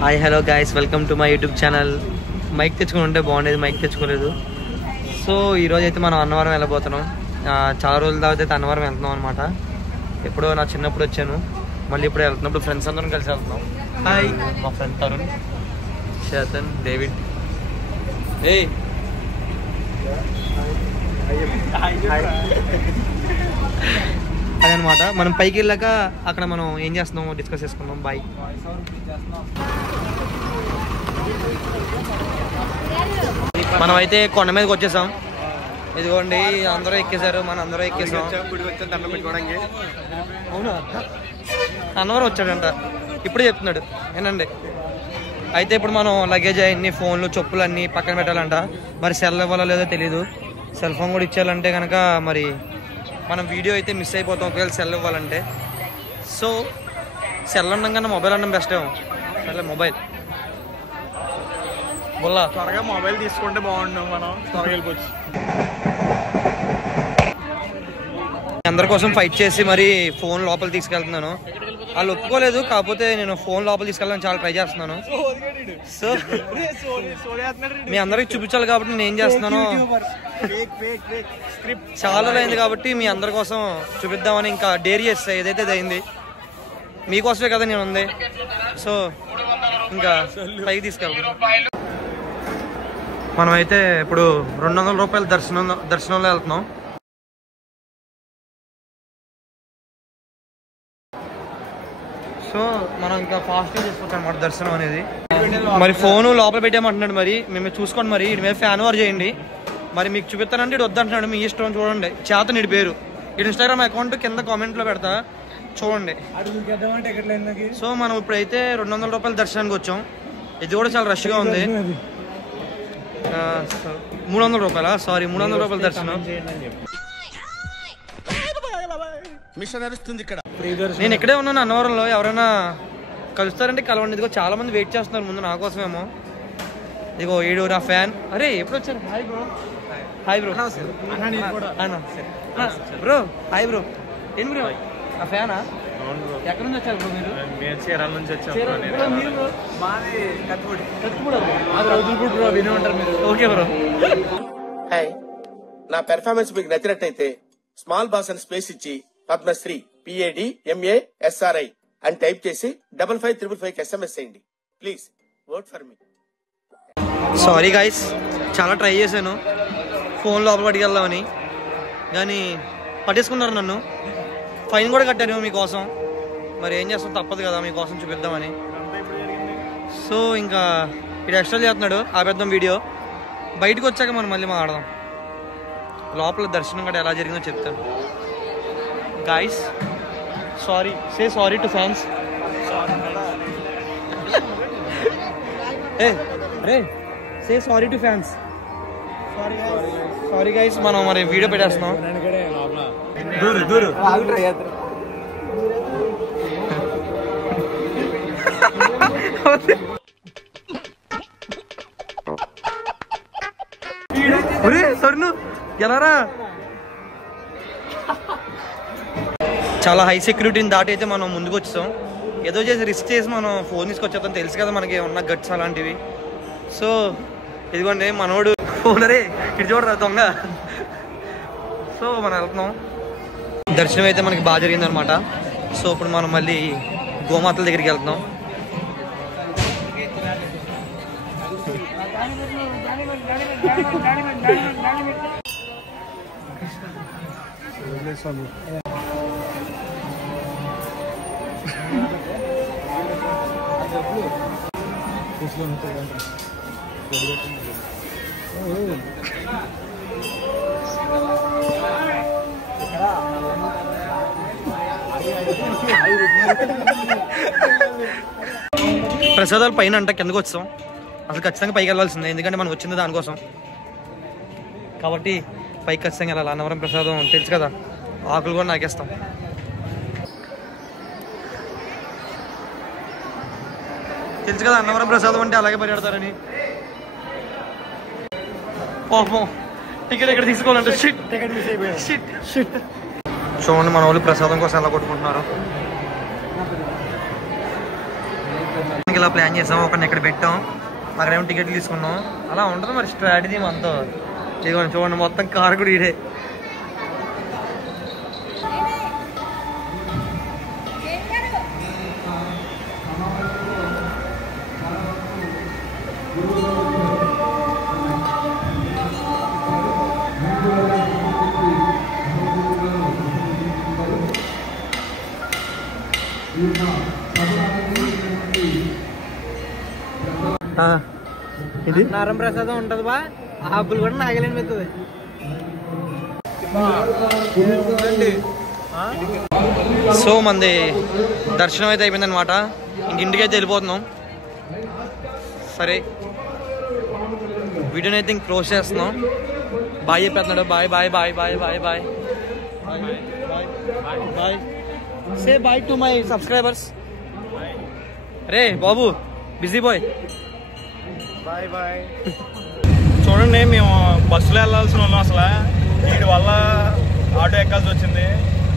Hi hello guys, welcome to my YouTube channel. Mic తెచ్చుకుని ఉంటే బాగుండేది, మైక్ తెచ్చుకోలేదు. సో ఈరోజు అయితే మనం అన్నవరం వెళ్ళబోతున్నాం. చాలా రోజుల తర్వాత అయితే అన్నవరం వెళ్తున్నాం అనమాట. ఎప్పుడో నా చిన్నప్పుడు వచ్చాను, మళ్ళీ ఇప్పుడు వెళ్తున్నప్పుడు ఫ్రెండ్స్ అందరం కలిసి వెళ్తున్నాం. హాయ్, మా ఫ్రెండ్ తరుణ్, చేతన్, డేవిడ్. అదనమాట. మనం పైకి వెళ్ళాక అక్కడ మనం ఏం చేస్తున్నామో డిస్కస్ చేసుకుందాం. బాయ్. మనం అయితే కొండ మీదకి వచ్చేసాం. ఇదిగోండి, అందరూ ఎక్కేశారు, మన అందరూ ఎక్కేసాం. అవునా, అన్నవరం వచ్చాడంట, ఇప్పుడే చెప్తున్నాడు ఏనండి. అయితే ఇప్పుడు మనం లగేజ్ అన్ని, ఫోన్లు, చెప్పులు అన్నీ పక్కన పెట్టాలంట. మరి సెల్ ఇవ్వాలో లేదో తెలీదు. సెల్ ఫోన్ కూడా ఇచ్చేయాలంటే కనుక మరి మనం వీడియో అయితే మిస్ అయిపోతాం ఒకవేళ సెల్ ఇవ్వాలంటే. సో సెల్ అన్నం కన్నా మొబైల్ అన్నం బెస్ట్ ఏమో. సరే, మొబైల్ బొల్లా త్వరగా మొబైల్ తీసుకుంటే బాగుండు, మనం త్వరగా వెళ్ళిపోవచ్చు. అందరి కోసం ఫైట్ చేసి మరి ఫోన్ లోపల తీసుకెళ్తున్నాను. వాళ్ళు ఒప్పుకోలేదు, కాకపోతే నేను ఫోన్ లోపల తీసుకెళ్ళాలని చాలా ట్రై చేస్తున్నాను. సో మీ అందరికి చూపించాలి కాబట్టి నేను ఏం చేస్తున్నాను, చాలా అయింది కాబట్టి మీ అందరి కోసం చూపిద్దామని ఇంకా డేర్ చేస్తా. ఏదైతే అయింది మీకోసమే కదా నేను ఉంది. సో ఇంకా పైకి తీసుకెళ్తాను. మనమైతే ఇప్పుడు 200 రూపాయల దర్శనంలో వెళ్తున్నాం. సో మనం ఇంకా ఫాస్ట్గా చేసుకోవచ్చు అనమాట దర్శనం అనేది. మరి ఫోన్ లోపల పెట్టామంటున్నాడు, మరి మేము చూసుకోండి. మరి ఇటు మీద ఫ్యాన్ వార్ చేయండి. మరి మీకు చూపిస్తానంటే ఇటు వద్దంటున్నాడు, మీ ఇష్టం. చూడండి, చేతన్ ఇటు పేరు. ఇటు ఇన్స్టాగ్రామ్ అకౌంట్ కింద కామెంట్లో పెడతా, చూడండి. సో మనం ఇప్పుడైతే 200 రూపాయల దర్శనానికి వచ్చాం. ఇది కూడా చాలా రష్గా ఉంది. 300 రూపాయలా? సారీ, 300 రూపాయల దర్శనం. నేను ఇక్కడే ఉన్నాను అన్నవరంలో. ఎవరైనా కలుస్తారంటే కలవండి. ఇదిగో చాలా మంది వెయిట్ చేస్తున్నారు ముందు నా కోసమేమో. ఇదిగో ఈడు నా ఫ్యాన్. అరే ఎప్పుడు వచ్చారు? Hi bro. Hi bro. Bro hi bro. ఏంటి బ్రో ఆ ఫ్యానా? ఎక్కడ నుంచి వచ్చారు బ్రో మీరు? చీరాల నుంచి వచ్చాము. Okay bro. హాయ్, నా పెర్ఫార్మెన్స్ మీకు నచ్చినట్టయితే స్మాల్ బాస్ అని స్పేస్ ఇచ్చి పద్మశ్రీ PADMASRI అని టైప్ చేసి 5555 SMS చేయండి. Please vote for me. Sorry guys, చాలా ట్రై చేశాను ఫోన్ లోపల పట్టుకెళ్దామని, కానీ పట్టేసుకున్నారు నన్ను. ఫైన్ కూడా కట్టాను మీకోసం. మరి ఏం చేస్తాం, తప్పదు కదా మీకోసం చూపిద్దామని. సో ఇంకా ఇది ఎక్స్ట్రా చేస్తున్నాడు, ఆపేద్దాం వీడియో. బయటకు వచ్చాక మనం మళ్ళీ మాట్లాడదాం. లోపల దర్శనం కూడా ఎలా జరిగిందో చెప్తాను. Guys sorry, say sorry to fans. అరే say sorry to fans. Sorry guys, మనం మరి వీడియో పెట్టేస్తున్నాం. సరే ఎలారా, చాలా హై సెక్యూరిటీని దాటి అయితే మనం ముందుకు వచ్చాం. ఏదో చేసి రిస్క్ చేసి మనం ఫోన్ తీసుకొచ్చేద్దాం, తెలుసు కదా మనకి ఉన్న గట్స్ అలాంటివి. సో ఇదిగోండి మనోడు ఫోనరే, ఇటు చూడరా దొంగ. సో మనం వెళ్తున్నాం. దర్శనం అయితే మనకి బాగా జరిగిందనమాట. సో ఇప్పుడు మనం మళ్ళీ గోమాతల దగ్గరికి వెళ్తున్నాం. ప్రసాదాలు పైన అంట, కిందకు వచ్చాం. అసలు ఖచ్చితంగా పైకి వెళ్ళాల్సిందే, ఎందుకంటే మనం వచ్చింది దానికోసం కాబట్టి పైకి ఖచ్చితంగా వెళ్ళాలి. అన్నవరం ప్రసాదం తెలుసు కదా, ఆకులు కూడా నాకేస్తాం. తెలుసు కదా అన్నవరం ప్రసాదం అంటే అలాగే పరిగెడతారని. పాపం టికెట్ ఎక్కడ తీసుకోవాలంటే చూడండి మన వాళ్ళు ప్రసాదం కోసం ఎలా కొట్టుకుంటున్నారు. ఇలా ప్లాన్ చేసాం, ఒకరిని ఇక్కడ పెట్టాం, అక్కడేమో టికెట్లు తీసుకున్నాం. అలా ఉంటుంది మరి స్ట్రాటజీ అంతా. ఇదిగోండి చూడండి, మొత్తం కారు కూడా ఇడే. ఇది నారం ప్రసాదం ఉంటది బా, ఆకులు కూడా నాగలేనిపోతుంది. సో మంది దర్శనం అయితే అయిపోయింది అనమాట. ఇంటికైతే వెళ్ళిపోతున్నాం. సరే వీడియోని అయితే ఇంక క్లోజ్ చేస్తున్నాం. బాయ్ చెప్పేస్తున్నాడు. Bye bye bye bye bye bye bye. Say bye to my subscribers. రే బాబు బిజీ బాయ్. Bye bye. చూడండి, మేము బస్సులో వెళ్ళాల్సి ఉన్నాం. అసలు వీడి వల్ల ఆటో ఎక్కాల్సి వచ్చింది.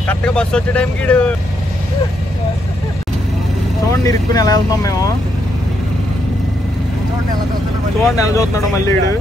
కరెక్ట్గా బస్సు వచ్చే టైంకి వీడు చూడండి ఇరుక్కుని ఎలా వెళ్తున్నాం మేము. చూడండి ఎలా చూస్తున్నాడు మళ్ళీ వీడు.